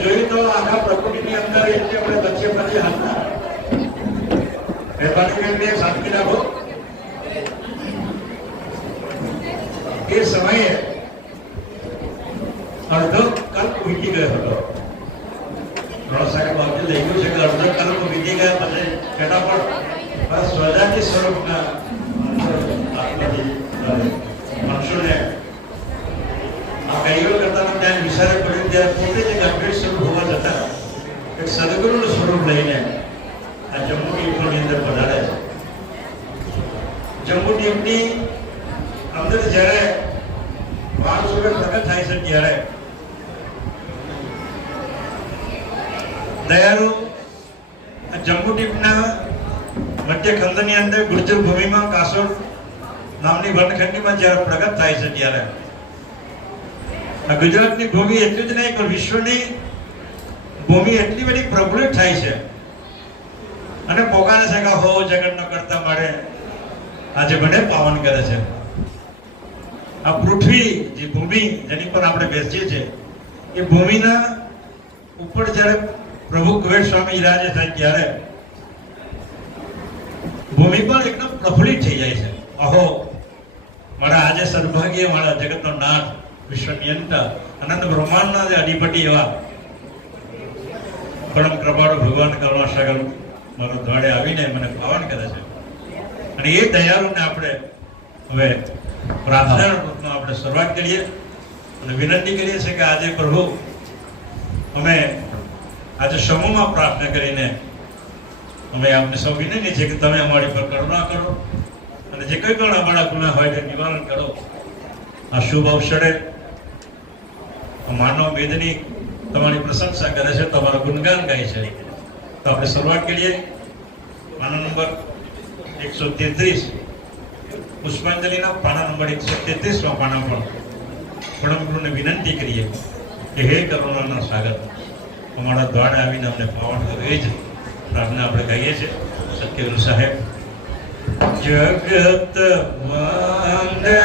જોયું તો આખા પ્રકૃતિની અંદર એટલે આપણે વચ્ચે પછી હાલતા મહેરબાની કરીને શાંતિ રાખો એ સમયે લઈને આ જમ્મુ ટીમની અંદર પધારે જમ્મુ ટીમની અંદર જ્યારે બાળ પ્રગટ થાય છે ત્યારે દયાળુ જમ્મુ ટીપના મધ્ય ખંડની અંદર ગુર્જર ભૂમિમાં કાસોડ નામની વનખંડીમાં જ્યારે પ્રગટ થાય છે ત્યારે. ગુજરાતની ભૂમિ એટલી જ નહીં, પણ વિશ્વની ભૂમિ એટલી બધી પ્રફુલ્લિત થાય છે. અને પોકાને સગા હો, જગતનો કરતા મળે આજે મને પાવન કરે છે. આ પૃથ્વી, જે ભૂમિ, જેની પર આપણે બેસીએ છીએ, એ ભૂમિના ઉપર જ્યારે પ્રભુ કુબેર સ્વામી ઈરાજે થાય ત્યારે ભૂમિ પણ એકદમ પ્રફુલ્લિત થઈ જાય છે. અહો, મારા આજે સદભાગ્ય મારા જગતનો નાથ વિશ્વ નિયંતા અનંત બ્રહ્માંડના જે અધિપતિ એવા પરમ કૃપાળુ ભગવાન કરવા સગલ મારો દ્વાડે આવીને મને પાવન કરે છે. અને એ દયાળુને આપણે હવે પ્રાર્થના રૂપમાં આપણે શરૂઆત કરીએ અને વિનંતી કરીએ છીએ કે આજે પ્રભુ, અમે આજે સમૂહમાં પ્રાર્થના કરીને અમે આપને સૌ વિનંતી છે કે તમે અમારી પર કરુણા કરો અને જે કંઈ પણ અમારા ગુના હોય તે નિવારણ કરો. આ શુભ અવસરે માનવ વેદની તમારી પ્રશંસા કરે છે, તમારા ગુણગાન ગાય છે. તો આપણે શરૂઆત કરીએ. પાના નંબર એકસો તેત્રીસ. પુષ્પાંજલિના પાના નંબર એકસો તેત્રીસમાં પાના પર પરમગુરુને વિનંતી કરીએ કે હે કરુણાના સાગર, અમારા દ્વારે આવીને અમને પાવન કરો. એ જ પ્રાર્થના આપણે ગાઈએ છીએ. સત્યગુરુ સાહેબ, જગત વંદને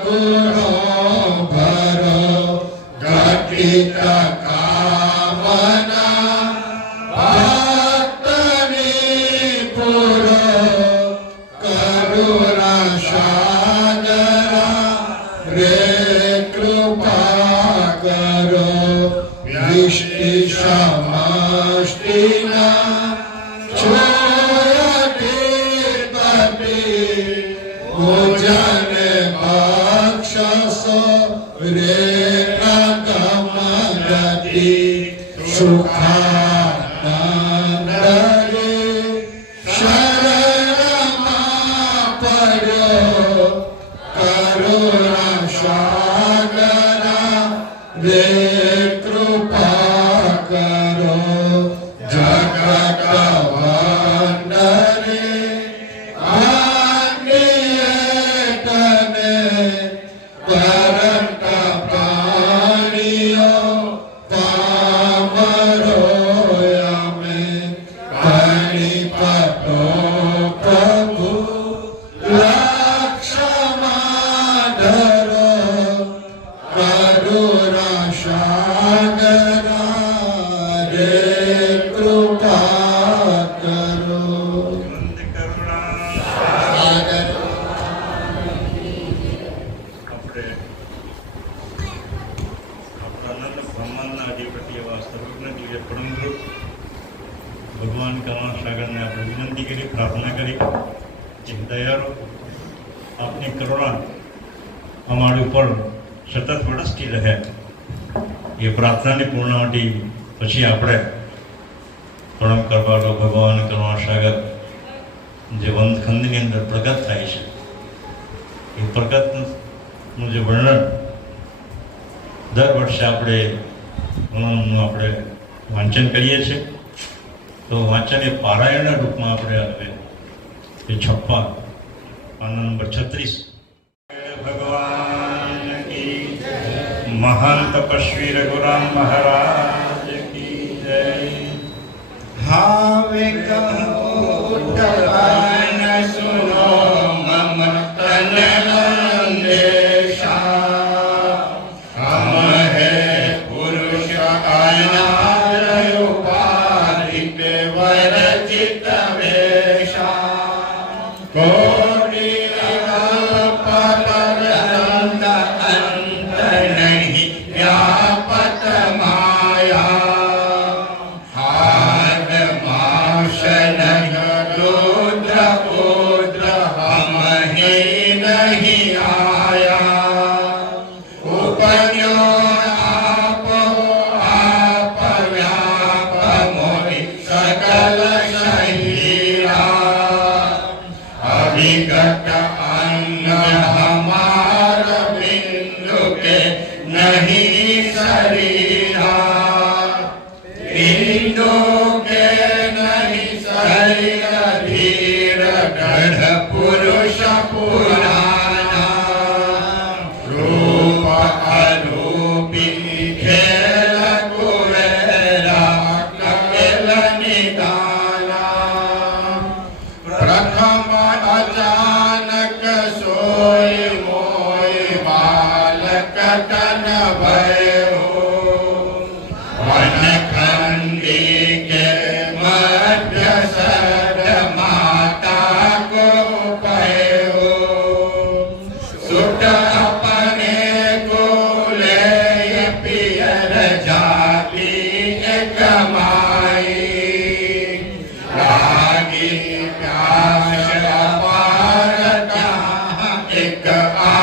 গ্রহণ কর গাঠিতা જિંદા રહો આપની કરુણા અમારી ઉપર સતત વરસતી રહે. એ પ્રાર્થનાની પૂર્ણાવટી પછી આપણે પ્રણમ કરવાનો ભગવાન કરુણા સાગર જે વંતખંડની અંદર પ્રગટ થાય છે. એ પ્રગટનું જે વર્ણન દર વર્ષે આપણે વર્ણનનું આપણે વાંચન કરીએ છીએ. તો વાંચન એ પારાયણના રૂપમાં આપણે હવે કે છપ્પન અને નંબર છત્રીસ. ભગવાન કી મહાન તપસ્વી રઘુરામ મહારાજ કી જય. હવે કહો સુનો. maker.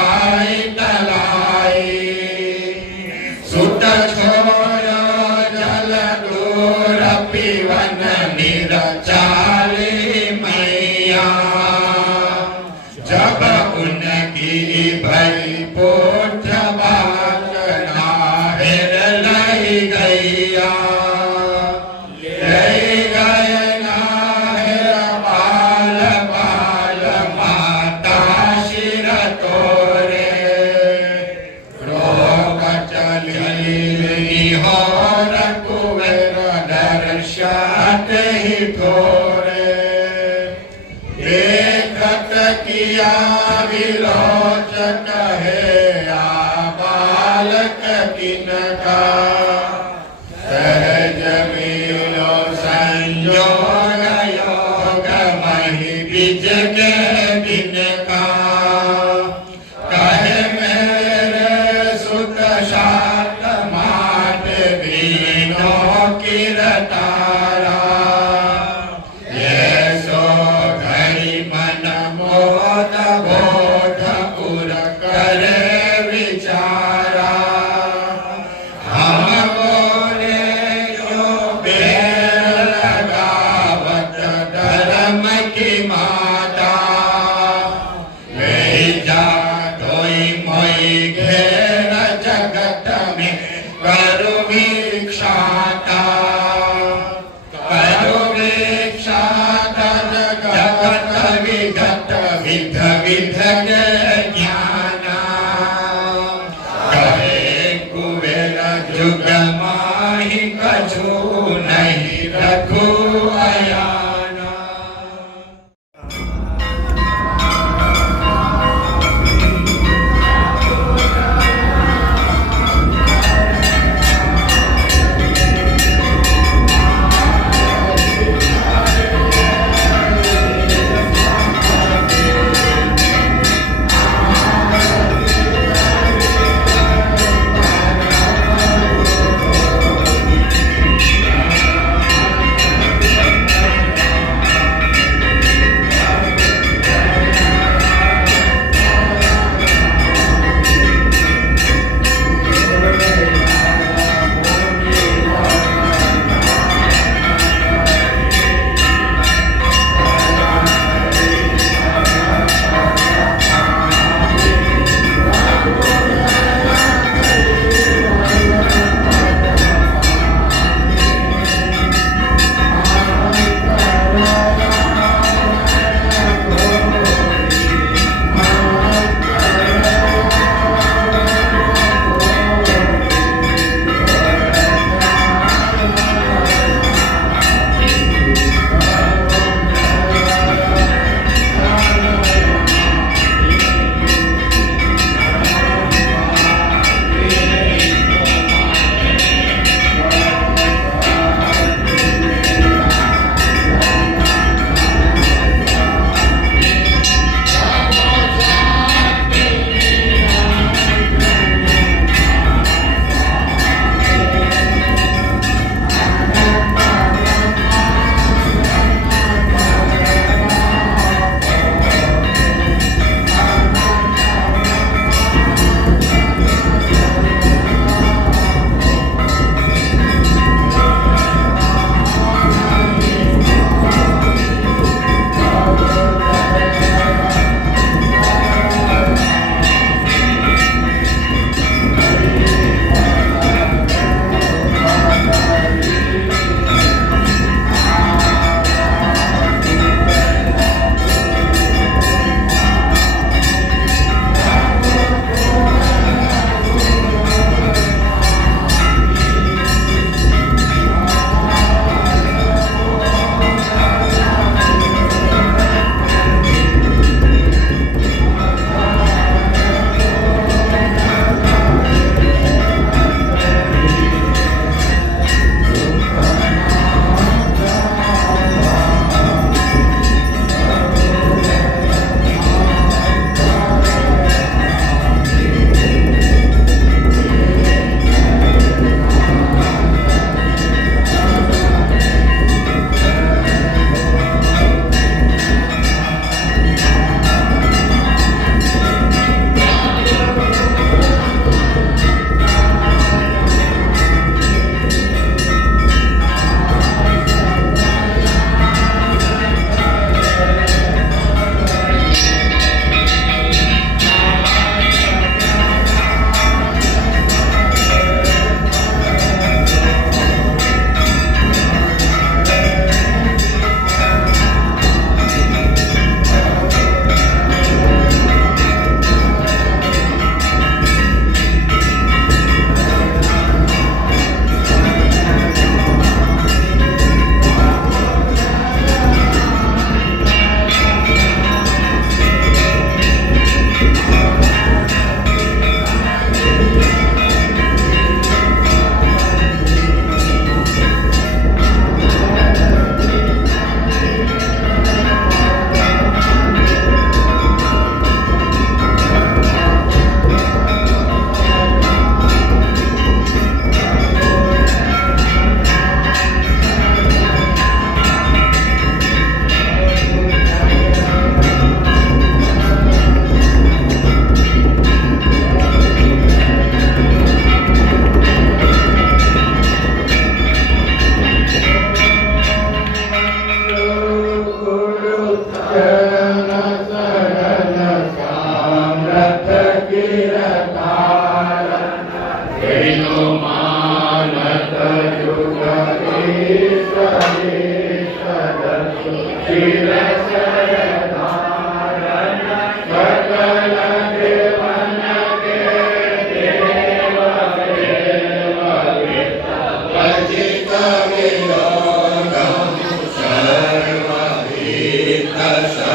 Shabbat Shalom.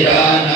Yeah.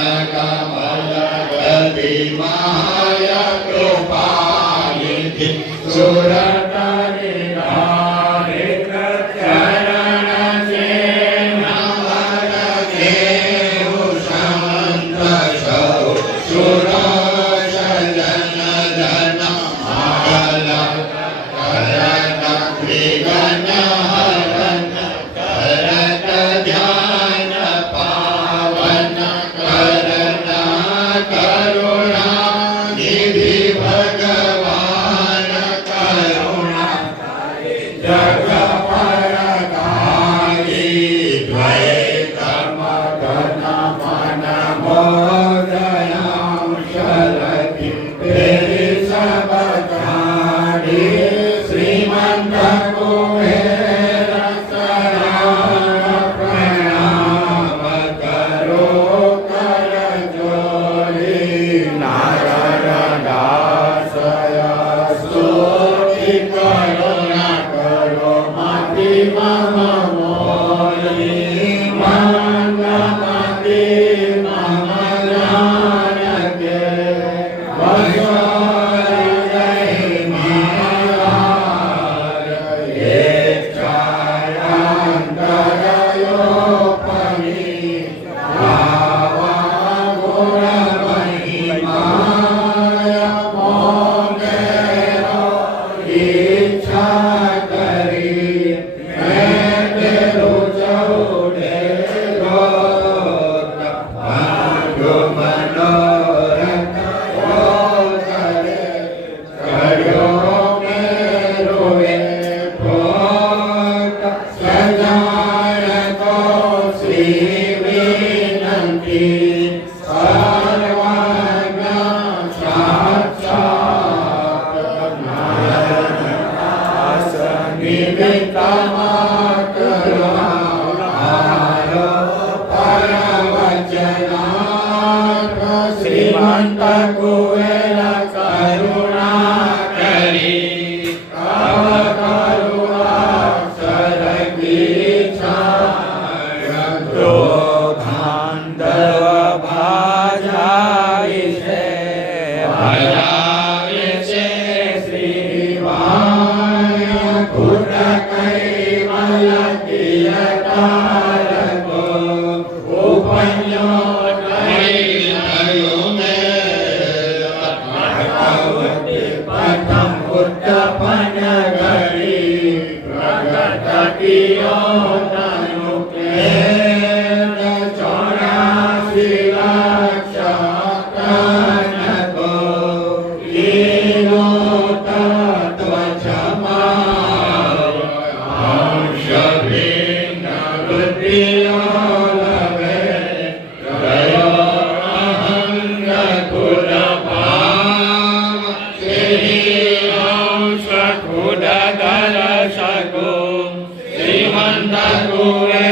Hare ಶ್ರೀಮಂತಕುವೇ